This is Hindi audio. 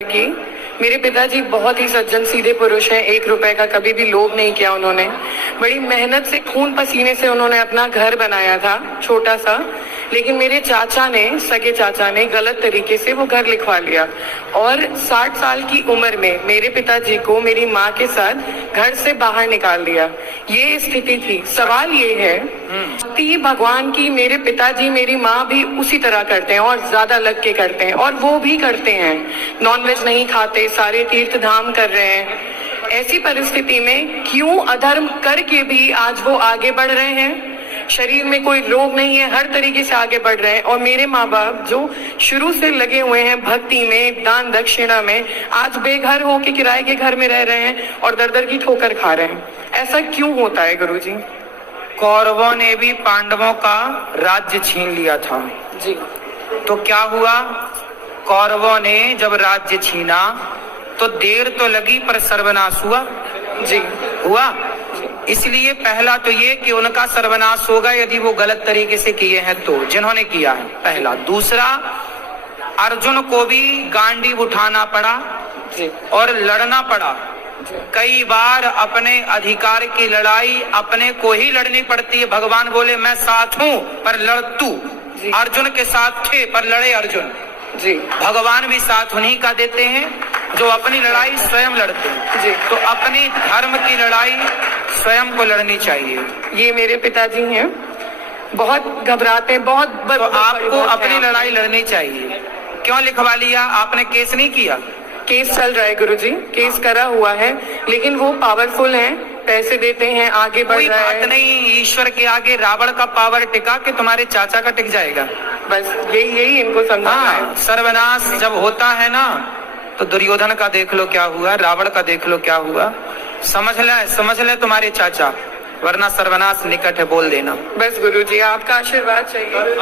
कि मेरे पिताजी बहुत ही सज्जन सीधे पुरुष हैं। 1 रुपए का कभी भी लोभ नहीं किया उन्होंने। बड़ी मेहनत से खून पसीने से उन्होंने अपना घर बनाया था, छोटा सा। लेकिन मेरे चाचा ने, सगे चाचा ने गलत तरीके से वो घर लिखवा लिया और 60 साल की उम्र में मेरे पिताजी को मेरी माँ के साथ घर से बाहर निकाल दिया। ये स्थिति थी। सवाल ये है कि भगवान की मेरे पिताजी, मेरी माँ भी उसी तरह करते हैं और ज्यादा लग के करते हैं, और वो भी करते हैं। नॉनवेज नहीं खाते, सारे तीर्थ धाम कर रहे हैं। ऐसी परिस्थिति में क्यों अधर्म करके भी आज वो आगे बढ़ रहे हैं? शरीर में कोई रोग नहीं है, हर तरीके से आगे बढ़ रहे हैं। और मेरे माँ बाप जो शुरू से लगे हुए हैं भक्ति में, दान दक्षिणा में, आज बेघर होके किराए के घर में रह रहे हैं और दर दर की ठोकर खा रहे हैं। ऐसा क्यों होता है गुरुजी? कौरवों ने भी पांडवों का राज्य छीन लिया था जी। तो क्या हुआ? कौरवों ने जब राज्य छीना तो देर तो लगी पर सर्वनाश हुआ। जी हुआ। इसलिए पहला तो ये कि उनका सर्वनाश होगा यदि वो गलत तरीके से किए हैं तो, जिन्होंने किया है, पहला। दूसरा, अर्जुन को भी गांडीव उठाना पड़ा जी। और लड़ना पड़ा। कई बार अपने अधिकार की लड़ाई अपने को ही लड़नी पड़ती है। भगवान बोले मैं साथ हूं पर लड़ तू। अर्जुन के साथ थे पर लड़े अर्जुन जी। भगवान भी साथ उन्हीं का देते हैं जो अपनी लड़ाई स्वयं लड़ते हैं जी। तो अपनी धर्म की लड़ाई स्वयं को लड़नी चाहिए। ये मेरे पिताजी हैं, बहुत घबराते हैं, बहुत तो आपको अपनी लड़ाई लड़नी चाहिए। क्यों लिखवा लिया आपने? केस नहीं किया? केस चल रहा है गुरुजी, केस करा हुआ है, लेकिन वो पावरफुल हैं, पैसे देते हैं, आगे बढ़ कोई रहा बात है। नहीं, ईश्वर के आगे रावण का पावर टिका कि तुम्हारे चाचा का टिक जाएगा। बस यही इनको समझाना है। सर्वनाश जब होता है ना तो दुर्योधन का देख लो क्या हुआ, रावण का देख लो क्या हुआ। समझ ले तुम्हारे चाचा, वरना सर्वनाश निकट है, बोल देना। बस गुरुजी आपका आशीर्वाद चाहिए।